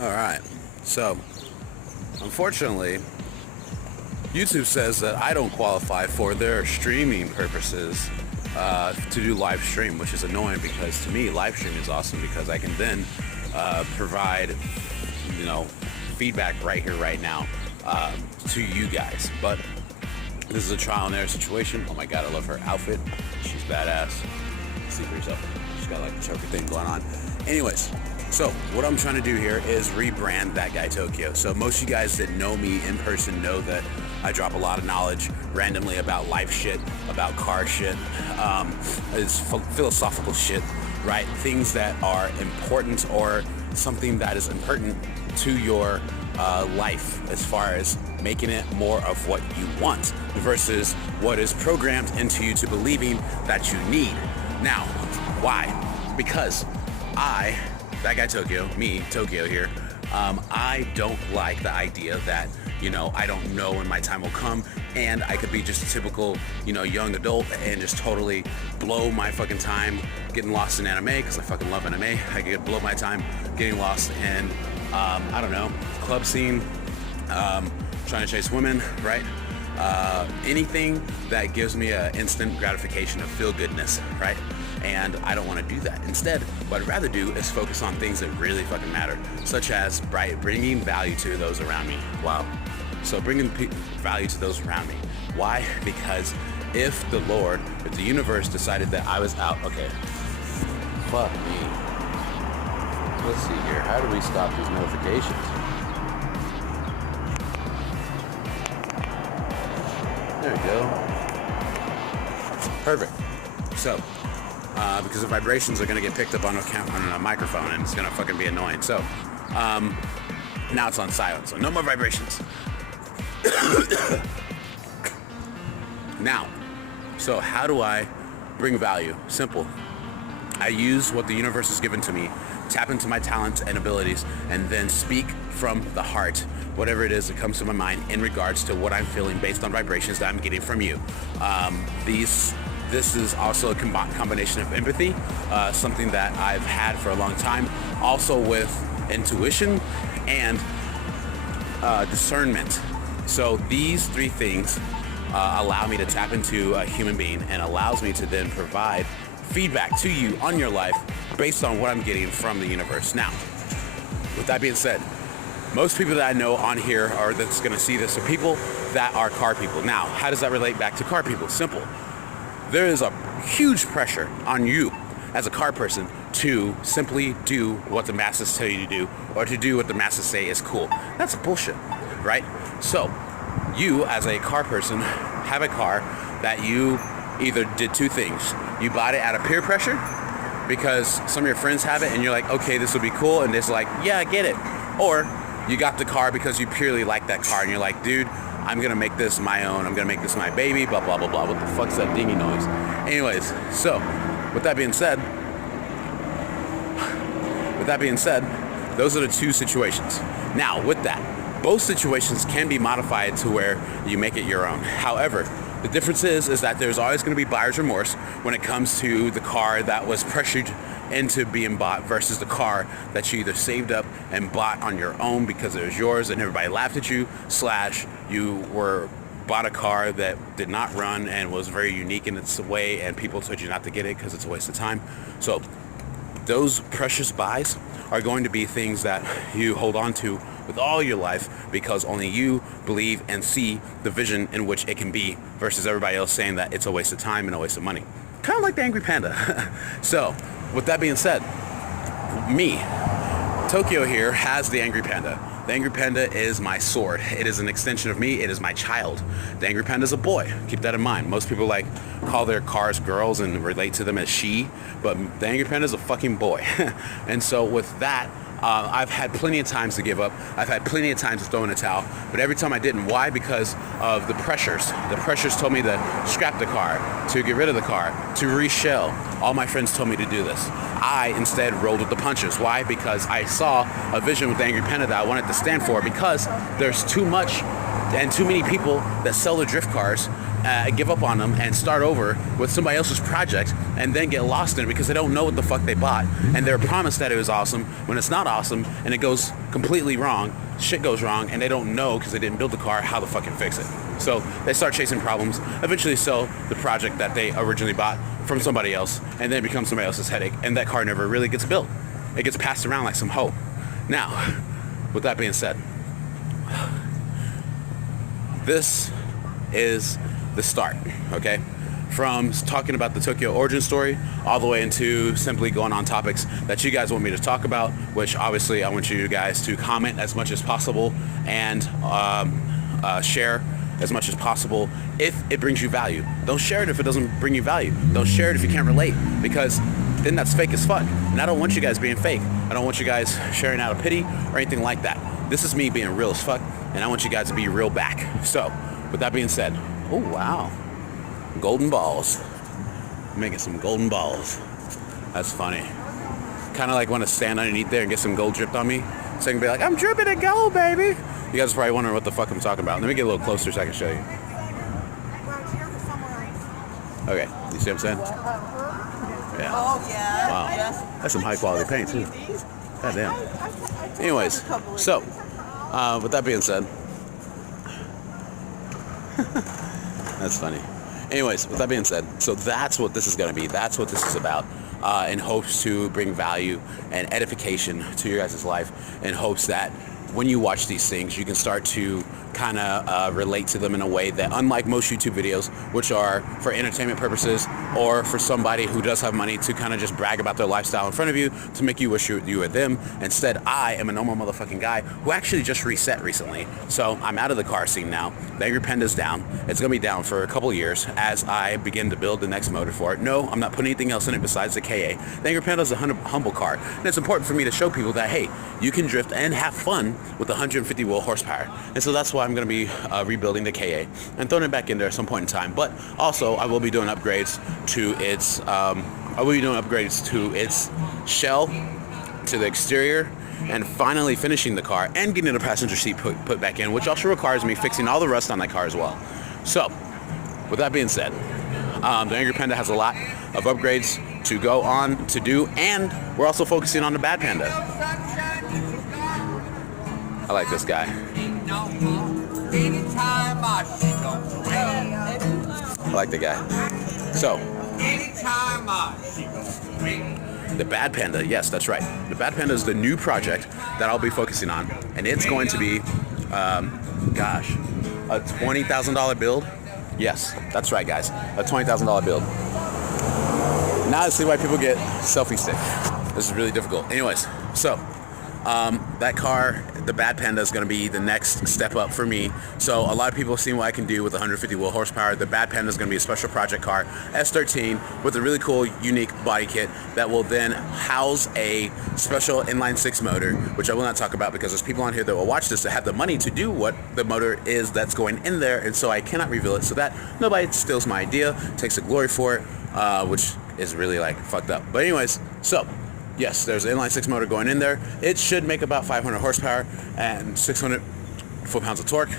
All right. So, unfortunately, YouTube says that I don't qualify for their streaming purposes to do live stream, which is annoying because to me, live stream is awesome because I can then provide, feedback right here, right now to you guys. But this is a trial and error situation. Oh my God, I love her outfit. She's badass. See for yourself. She's got like a choker thing going on. Anyways, so what I'm trying to do here is rebrand ThatGuyTokyo. So most of you guys that know me in person know that I drop a lot of knowledge randomly about life shit, about car shit, it's philosophical shit, right? Things that are important or something that is important to your life as far as making it more of what you want versus what is programmed into you to believing that you need. Now, why? Because ThatGuyTokyo, me, Tokyo here, I don't like the idea that, I don't know when my time will come and I could be just a typical, young adult and just totally blow my fucking time getting lost in anime because I fucking love anime. I could blow my time getting lost in, I don't know, club scene, trying to chase women, right? Anything that gives me an instant gratification of feel-goodness, right? And I don't want to do that. Instead, what I'd rather do is focus on things that really fucking matter, such as bringing value to those around me. Wow. So bringing value to those around me. Why? Because if the universe decided that I was out, okay, fuck me. Let's see here. How do we stop these notifications? There we go. Perfect. So, because the vibrations are going to get picked up on a microphone and it's going to fucking be annoying. So, now it's on silent, so no more vibrations. Now, so how do I bring value? Simple. I use what the universe has given to me, tap into my talents and abilities, and then speak from the heart, whatever it is that comes to my mind in regards to what I'm feeling based on vibrations that I'm getting from you. This is also a combination of empathy, something that I've had for a long time, also with intuition and discernment. So these three things allow me to tap into a human being and allows me to then provide feedback to you on your life based on what I'm getting from the universe. Now, with that being said, most people that I know on here or that's going to see this are people that are car people. Now, how does that relate back to car people? Simple. There is a huge pressure on you as a car person to simply do what the masses tell you to do or to do what the masses say is cool. That's bullshit, right? So, you as a car person have a car that you either did two things. You bought it out of peer pressure because some of your friends have it and you're like, okay, this will be cool. And it's like, yeah, I get it. Or you got the car because you purely like that car and you're like, dude, I'm going to make this my own. I'm going to make this my baby, blah, blah, blah, blah. What the fuck's that dingy noise? Anyways, so with that being said, those are the two situations. Now, with that, both situations can be modified to where you make it your own. However, the difference is that there's always going to be buyer's remorse when it comes to the car that was pressured into being bought versus the car that you either saved up and bought on your own because it was yours and everybody laughed at you, / you bought a car that did not run and was very unique in its way and people told you not to get it because it's a waste of time. So those precious buys are going to be things that you hold on to with all your life because only you believe and see the vision in which it can be versus everybody else saying that it's a waste of time and a waste of money. Kind of like the Angry Panda. So, with that being said, me, Tokyo here, has the Angry Panda. The Angry Panda is my sword. It is an extension of me. It is my child. The Angry Panda is a boy. Keep that in mind. Most people call their cars girls and relate to them as she, but the Angry Panda is a fucking boy. And so with that, I've had plenty of times to give up. I've had plenty of times to throw in a towel, but every time I didn't. Why? Because of the pressures. The pressures told me to scrap the car, to get rid of the car, to reshell. All my friends told me to do this. I instead rolled with the punches. Why? Because I saw a vision with the Angry Panda that I wanted to stand for because there's too much and too many people that sell their drift cars give up on them and start over with somebody else's project and then get lost in it because they don't know what the fuck they bought, and they're promised that it was awesome when it's not awesome, and it goes completely wrong. Shit goes wrong, and they don't know because they didn't build the car how to fucking fix it. So they start chasing problems, eventually sell the project that they originally bought from somebody else, and then it becomes somebody else's headache, and that car never really gets built. It gets passed around like some hoe. Now, with that being said, this is the start, okay? From talking about the Tokyo origin story all the way into simply going on topics that you guys want me to talk about, which obviously I want you guys to comment as much as possible and share as much as possible if it brings you value. Don't share it if it doesn't bring you value. Don't share it if you can't relate, because then that's fake as fuck. And I don't want you guys being fake. I don't want you guys sharing out of pity or anything like that. This is me being real as fuck, and I want you guys to be real back. So, with that being said, oh wow, golden balls. I'm making some golden balls. That's funny. Kind of like want to stand underneath there and get some gold dripped on me, so I can be like, I'm dripping in gold, baby. You guys are probably wondering what the fuck I'm talking about. Let me get a little closer so I can show you. Okay, you see what I'm saying? Yeah. Oh yeah. Wow. Yes. That's some high quality paint too. God damn. Anyways, so with that being said, that's funny. Anyways, with that being said, so that's what this is going to be. That's what this is about, in hopes to bring value and edification to your guys' life, in hopes that when you watch these things, you can start to kind of relate to them in a way that, unlike most YouTube videos, which are for entertainment purposes or for somebody who does have money to kind of just brag about their lifestyle in front of you to make you wish you were them. Instead, I am a normal motherfucking guy who actually just reset recently. So I'm out of the car scene now. The Angry Panda's down. It's going to be down for a couple years as I begin to build the next motor for it. No, I'm not putting anything else in it besides the KA. The Angry Panda is a humble car, and it's important for me to show people that, hey, you can drift and have fun with 150 wheel horsepower. And so that's why I'm going to be rebuilding the KA and throwing it back in there at some point in time. But also, I will be doing upgrades to its shell, to the exterior, and finally finishing the car and getting the passenger seat put back in, which also requires me fixing all the rust on that car as well. So, with that being said, the Angry Panda has a lot of upgrades to go on to do, and we're also focusing on the Bad Panda. I like this guy. I like the guy. So, the Bad Panda, yes, that's right. The Bad Panda is the new project that I'll be focusing on, and it's going to be, a $20,000 build. Yes, that's right, guys, a $20,000 build. Now I see why people get selfie stick. This is really difficult. Anyways, so that car, the Bad Panda, is going to be the next step up for me. So a lot of people have seen what I can do with 150 wheel horsepower. The Bad Panda is going to be a special project car, S13, with a really cool, unique body kit that will then house a special inline six motor, which I will not talk about because there's people on here that will watch this that have the money to do what the motor is that's going in there, and so I cannot reveal it so that nobody steals my idea, takes the glory for it, which is really like fucked up. But anyways, so yes, there's an inline six motor going in there. It should make about 500 horsepower and 600 foot-pounds of torque,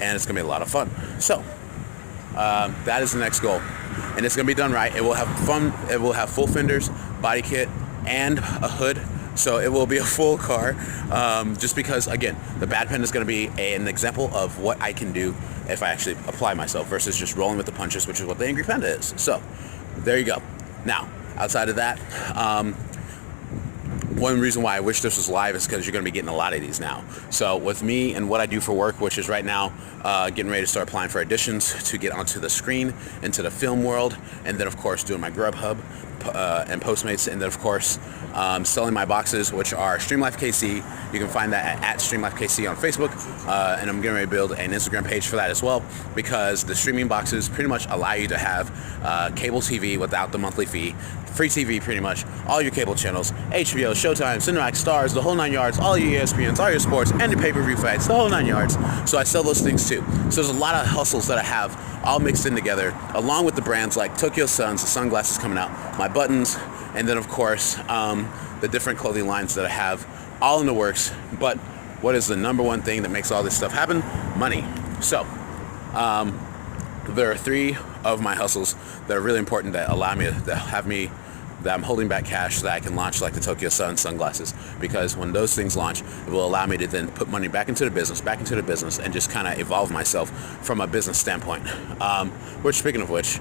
and it's gonna be a lot of fun. So that is the next goal, and it's gonna be done right. It will have fun. It will have full fenders, body kit, and a hood. So it will be a full car, just because, again, the Bad Panda is going to be an example of what I can do if I actually apply myself versus just rolling with the punches, which is what the Angry Panda is. So there you go. Now, outside of that, one reason why I wish this was live is because you're going to be getting a lot of these now. So with me and what I do for work, which is right now getting ready to start applying for auditions to get onto the screen, into the film world, and then of course doing my Grubhub and Postmates, and then of course selling my boxes, which are Streamlife KC. You can find that at Streamlife KC on Facebook, and I'm getting ready to build an Instagram page for that as well, because the streaming boxes pretty much allow you to have cable TV without the monthly fee, free TV pretty much, all your cable channels, HBO, Showtime, Cinemax, Stars, the whole 9 yards, all your ESPNs, all your sports, and your pay-per-view fights, the whole 9 yards. So I sell those things too. So there's a lot of hustles that I have all mixed in together, along with the brands like Tokyo Suns, the sunglasses coming out, my buttons, and then of course the different clothing lines that I have all in the works. But what is the number one thing that makes all this stuff happen? Money. So there are 3 of my hustles that are really important that allow me to have me, that I'm holding back cash so that I can launch like the Tokyo Sun sunglasses, because when those things launch, it will allow me to then put money back into the business, and just kind of evolve myself from a business standpoint. Which, speaking of which,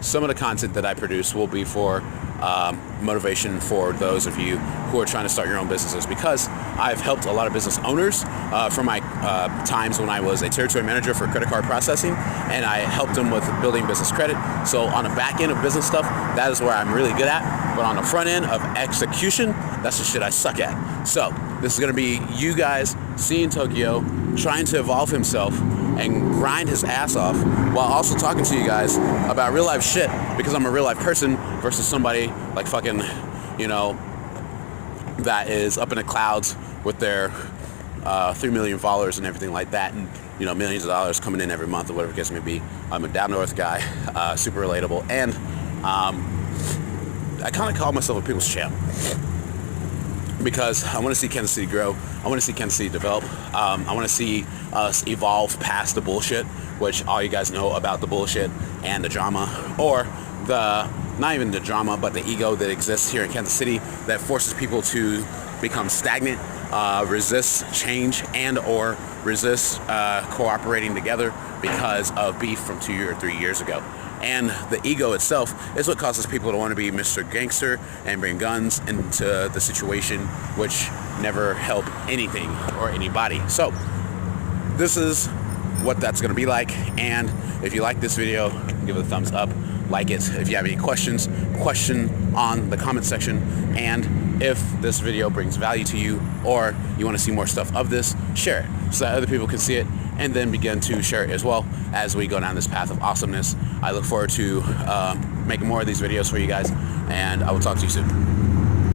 some of the content that I produce will be for motivation for those of you who are trying to start your own businesses, because I've helped a lot of business owners from my times when I was a territory manager for credit card processing, and I helped them with building business credit. So on the back end of business stuff, that is where I'm really good at, but on the front end of execution, that's the shit I suck at. So this is going to be you guys seeing Tokyo trying to evolve himself and grind his ass off, while also talking to you guys about real life shit, because I'm a real life person versus somebody like fucking, you know, that is up in the clouds with their 3 million followers and everything like that, and, you know, millions of dollars coming in every month or whatever the case may be. I'm a down to earth guy, super relatable, and I kind of call myself a people's champ, because I want to see Kansas City grow. I want to see Kansas City develop. I want to see us evolve past the bullshit, which all you guys know about the bullshit and the drama, or not even the drama, but the ego that exists here in Kansas City that forces people to become stagnant, resist change, and or resist cooperating together because of beef from 2 or 3 years ago. And the ego itself is what causes people to want to be Mr. Gangster and bring guns into the situation, which never help anything or anybody. So this is what that's going to be like. And if you like this video, give it a thumbs up, like it. If you have any questions, question on the comment section. And if this video brings value to you, or you want to see more stuff of this, share it so that other people can see it, and then begin to share it as well as we go down this path of awesomeness. I look forward to making more of these videos for you guys, and I will talk to you soon.